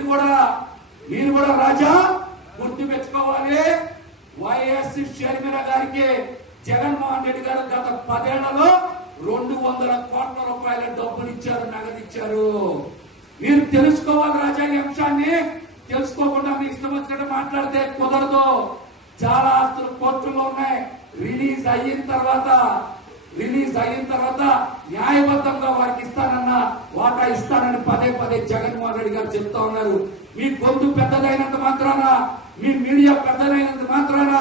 మీరు కూడా రాజా గుర్తు పెట్టుకోవాలి. వైఎస్ షర్మిల గారికి జగన్మోహన్ రెడ్డి గారు గత 10 ఏళ్లలో 200 కోట్ల రూపాయల డబ్బులు ఇచ్చారు, నగదు ఇచ్చారు. మీరు తెలుసుకోవాలి రాజా. ఈ అంశాన్ని తెలుసుకోకుండా మీ ఇష్టం వచ్చినట్టు మాట్లాడితే కుదరదు. చాలా ఆస్తులు కోర్టులో ఉన్నాయి. రిలీజ్ అయిన తర్వాత న్యాయబద్ధంగా వారికి ఇస్తానన్న వాటా ఇస్తానని పదే జగన్మోహన్ రెడ్డి గారు చెప్తా ఉన్నారు. మీ గొంతు పెద్దదైనంత మాత్రాన, మీ మీడియా పెద్దదైనంత మాత్రాన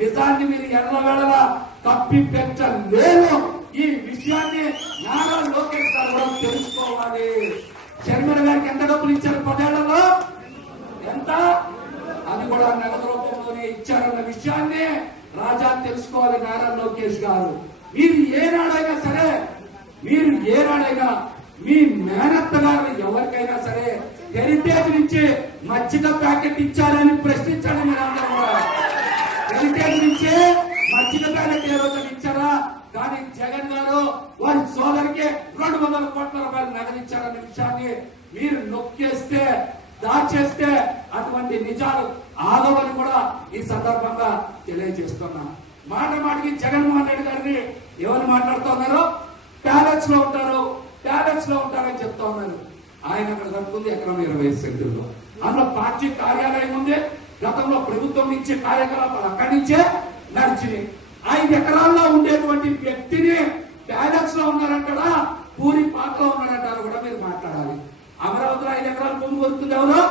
నిజాన్ని మీరు ఎల్లవేళలా కప్పి పెట్టలేరు. ఈ విషయాన్ని నారా లోకేష్ గారు కూడా తెలుసుకోవాలి. షర్మిల గారికి ఎంత డబ్బులు ఇచ్చారు 10 ఏళ్లలో? ఎంత? అది కూడా నగదు రూపంలోనే ఇచ్చారన్న విషయాన్ని రాజా తెలుసుకోవాలి. నారా లోకేష్ గారు, మీరు ఏనాడైనా మీ మేనత్త గారు ఎవరికైనా సరే హెరిటేజ్ నుంచి మజ్జిగ ప్యాకెట్ ఇచ్చారని ప్రశ్నించండి. మీరందరూ కూడా హెరిటేజ్ నుంచి మజ్జిగ ప్యాకెట్ ఏ రోజు ఇచ్చారా? కానీ జగన్ గారు వారి సోదరికి 200 కోట్ల రూపాయలు నగదు ఇచ్చారన్న విషయాన్ని మీరు నొక్కేస్తే, దాచేస్తే అటువంటి నిజాలు ఆగవని కూడా ఈ సందర్భంగా తెలియజేస్తున్నా. మాటికి జగన్మోహన్ రెడ్డి గారిని ఎవరు మాట్లాడుతూ ఉన్నారు? ప్యాలెట్స్ లో ఉంటారని చెప్తా ఉన్నారు. ఆయన అక్కడ కట్టుకుంది ఎకరం 20 సెంటుల్లో. అందులో పార్టీ కార్యాలయం ఉంది. గతంలో ప్రభుత్వం ఇచ్చే కార్యకలాపాలు అక్కడి నుంచే నడిచినాయి. 5 ఎకరాల్లో ఉండేటువంటి వ్యక్తిని ప్యాలెట్స్ లో ఉన్నారంటారా, పూరి పాకలో ఉన్నారంటారు కూడా మీరు మాట్లాడాలి. అమరావతిలో 5 ఎకరాలు భూమి కొనుక్కుంది ఎవరు?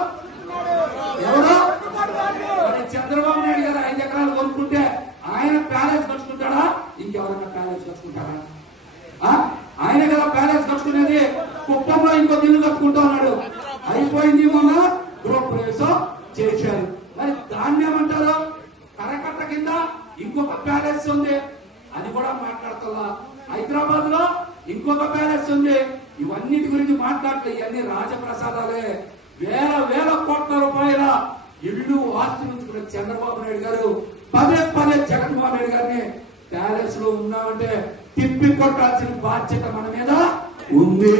చంద్రబాబు నాయుడు గారు 5 ఎకరాలు కొనుక్కుంటే ఆయన ప్యాలెస్ కట్టుకుంటాడా? ఇంకెవరైనా ప్యాలెస్ కట్టుకుంటారా? ఆయన కదా ప్యాలెస్ కట్టుకునేది. కుప్పంలో ఇంకో ఇల్లు కట్టుకుంటా ఉన్నాడు. అయిపోయింది, మొన్న గృహప్రవేశం చేశారు. మరి దాన్ని ఏమంటారు? కరకట్ట కింద ఇంకొక ప్యాలెస్ ఉంది, అది కూడా మాట్లాడుతున్నా. హైదరాబాద్ లో ఇంకొక ప్యాలెస్ ఉంది. ఇవన్నిటి గురించి మాట్లాడలే. ఇవన్నీ రాజప్రసాదాలే. వేల కోట్ల రూపాయల ఇల్లు ఆస్తి నుంచి కూడా చంద్రబాబు నాయుడు గారు పదే జగన్మోహన్ రెడ్డి గారిని ప్యాలెస్ లో ఉన్నామంటే తిప్పి కొట్టాల్సిన బాధ్యత మన మీద ఉంది.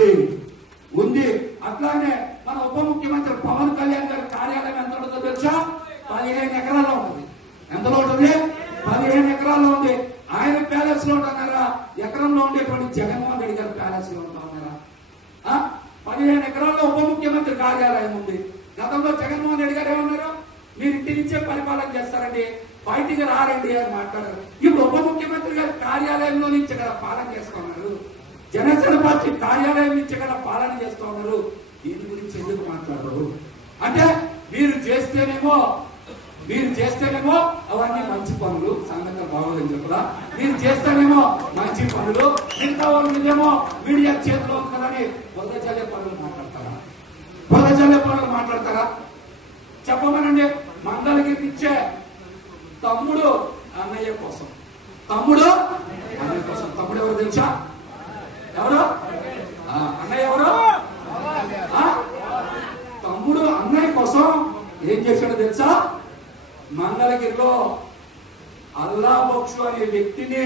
అట్లానే మన ఉప ముఖ్యమంత్రి పవన్ కళ్యాణ్ గారి కార్యాలయం ఎంత ఉంటుందో తెలుసా? 15 ఎకరాల్లో ఉంటుంది. ఎంతలో ఉంటుంది? 15 ఎకరాల్లో ఉంది. ఆయన ప్యాలెస్ లో ఉంటున్నారా? ఎకరంలో ఉండేటువంటి జగన్మోహన్ రెడ్డి గారి ప్యాలెస్ లో ఉంటా ఉన్నారా? 15 ఎకరాల్లో ఉప ముఖ్యమంత్రి కార్యాలయం ఉంది. గతంలో జగన్మోహన్ రెడ్డి గారు ఏమన్నారు? మీరు ఇంటి నుంచే పరిపాలన చేస్తారండి, బయటికి రారండి అని మాట్లాడారు. ఇప్పుడు ఉప ముఖ్యమంత్రి గారి కార్యాలయంలో నుంచి కదా పాలన చేస్తా ఉన్నారు. జనసేన పార్టీ కార్యాలయం నుంచి కదా పాలన చేస్తా ఉన్నారు. దీని గురించి ఎందుకు మాట్లాడరు? అంటే మీరు చేస్తేనేమో అవన్నీ మంచి పనులు, సంగతి బాగోదని చెప్పరా? మీరు చేస్తేనేమో మంచి పనులు, ఇంకా వాళ్ళేమో మీడియా చేతిలో ఉంది కదని పొదజల్లే పనులు మాట్లాడతారా? చెప్పమనండి. మంగళగిరి ఇచ్చే తమ్ముడు అన్నయ్య కోసం, తమ్ముడు ఎవరు తెలుసా? ఎవరు అన్నయ్య? ఎవరు తమ్ముడు అన్నయ్య కోసం ఏం చేశాడో తెలుసా? మంగళగిరిలో అల్లా బక్షు అనే వ్యక్తిని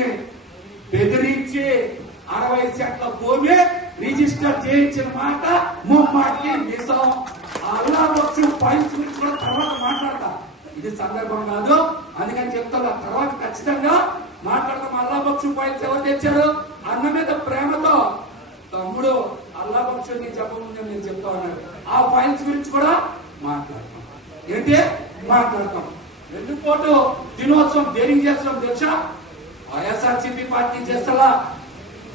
బెదిరించి 60 సెంట్ల భూమి రిజిస్టర్ చేయించిన మాట ముమ్మాటికి నిజం. అల్లా బక్షు ఫైల్స్ గురించి కూడా తర్వాత మాట్లాడతా. ఇది సందర్భం కాదు, అందుకని చెప్తా. తర్వాత ఖచ్చితంగా మాట్లాడతాం. అల్లా బక్షు ఫైల్స్ ఎవరు తెచ్చారు? అన్న మీద ప్రేమతో తమ్ముడు అల్లా బక్షు నేను చెప్పముందే నేను చెప్తా ఉన్నాను. ఆ ఫైల్స్ గురించి కూడా మాట్లాడతాం. మాట్లాడతాం. వెన్నుపోటు దినోత్సవం దేనికి చేస్తున్నాం తెలుసా? వైఎస్ఆర్సీపీ పార్టీ చేస్తారా,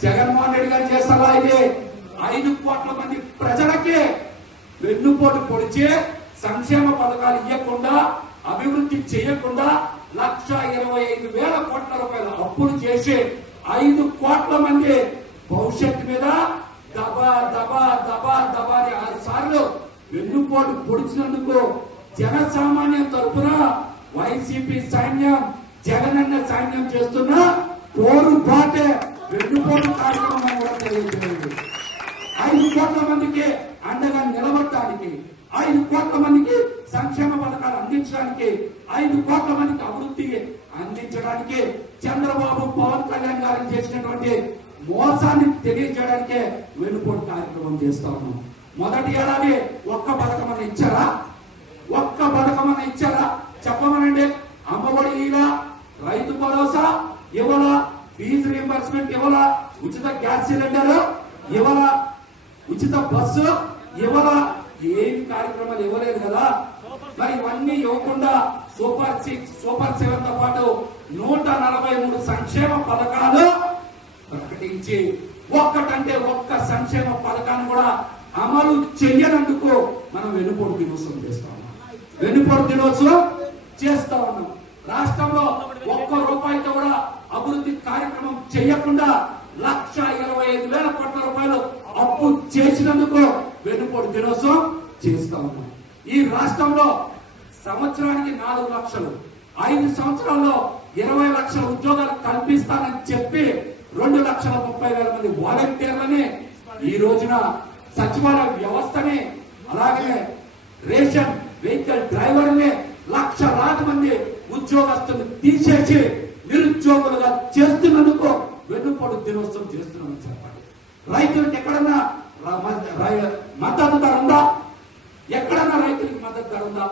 జగన్మోహన్ రెడ్డి గారు చేస్తారా? ఇది 5 కోట్ల మంది ప్రజలకి వెన్నుపోటు పొడిచి సంక్షేమ పథకాలు ఇవ్వకుండా, అభివృద్ధి చేయకుండా 1,25,000 కోట్ల రూపాయలు అప్పులు చేసి 5 కోట్ల మంది భవిష్యత్తు మీద దబా అని 6 సార్లు వెన్నుపోటు పొడిచినందుకు జనసామాన్యం తరఫున వైసీపీ సైన్యం, జగనన్న సైన్యం చేస్తున్న పోరుబాటే వెన్నుపోటు కార్యక్రమం కూడా తెలియజేయండి. 5 కోట్ల మందికి అండగా నిలబడటానికి, 5 కోట్ల మందికి సంక్షేమ పథకాలు అందించడానికి, 5 కోట్ల మందికి అభివృద్ధి అందించడానికి చంద్రబాబు పవన్ కళ్యాణ్ గారు చేసినటువంటి మోసాన్ని తెలియజేయడానికే వెన్నుపోటు కార్యక్రమం చేస్తా ఉన్నాం. మొదటి ఏడాది ఒక్క పథకమని ఇచ్చారా? ఒక్క పథకమని ఇచ్చారా? చెప్పమనండి. అమ్మఒడి ఇలా, రైతు భరోసా ఇవ్వాలా, ఫీజు రీంబర్స్మెంట్ ఇవ్వాలా, ఉచిత గ్యాస్ సిలిండర్ ఇవ్వాలా, ఉచిత బస్సు ఇవ్వాలా, ఏమి కార్యక్రమాలు ఇవ్వలేదు కదా. మరి ఇవన్నీ ఇవ్వకుండా సూపర్ 6, సూపర్ 7 తో పాటు 143 సంక్షేమ పథకాలు ప్రకటించి ఒక్కటంటే ఒక్క సంక్షేమ పథకాన్ని కూడా అమలు చెయ్యనందుకు మనం వెన్నుపోటు దినోత్సవం చేస్తా ఉన్నాం. వెన్నుపోటు దినోత్సవం చేస్తా ఉన్నాం. రాష్ట్రంలో ఒక్క రూపాయితో కూడా అభివృద్ధి కార్యక్రమం చేయకుండా 1,25,000 కోట్ల రూపాయలు అప్పు చేసినందుకు వెన్నుపోటు దినోత్సవం చేస్తా ఉన్నాం. ఈ రాష్ట్రంలో సంవత్సరానికి 4 లక్షలు, 5 సంవత్సరాల్లో 20 లక్షల ఉద్యోగాలు కల్పిస్తానని చెప్పి 2,30,000 మంది వాలంటీర్లని ఈ రోజున సచివాలయ వ్యవస్థని, అలాగే రేషన్ వెహికల్ డ్రైవర్ని 1,00,000 మంది ఉద్యోగస్తులు తీసేసి నిరుద్యోగులుగా చేస్తున్నందుకు వెన్నుపోటు దినోత్సవం చేస్తున్నామని చెప్పండి. రైతులకు ఎక్కడన్నా మద్దతు ధర ఉందా? ఎక్కడన్నా రైతులకు మద్దతు ధర ఉందా?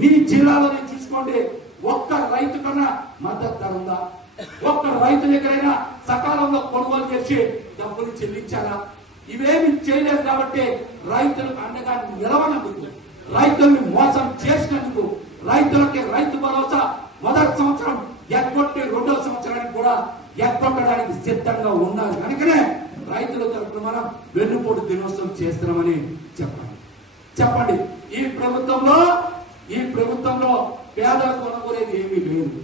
మీ జిల్లాలోనే చూసుకోండి, ఒక్క రైతు కన్నా మద్దతు ధర ఉందా? ఒక్క రైతు దగ్గరైనా సకాలంలో కొనుగోలు చేసి డబ్బులు చెల్లించారా? ఇవేమి చేయలేదు కాబట్టి రైతులకు అండగా నిలవనందుకు, రైతుల్ని మోసం చేసినందుకు, రైతులకి రైతు భరోసా మొదటి సంవత్సరం ఎగ్గొట్టి 2వ సంవత్సరానికి కూడా ఎగ్గొట్టడానికి సిద్ధంగా ఉన్నారు. కనుకనే రైతుల తరఫున మనం వెన్నుపోటు దినోత్సవం చేస్తున్నామని చెప్పండి. ఈ ప్రభుత్వంలో పేదలకు కొనుగోలేది ఏమీ లేదు,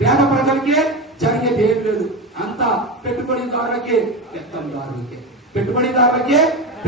పేద ప్రజలకి జరిగేది ఏమీ లేదు. అంతా పెట్టుబడిదారులకి, పెత్తందారులకి, పెట్టుబడిదారులకి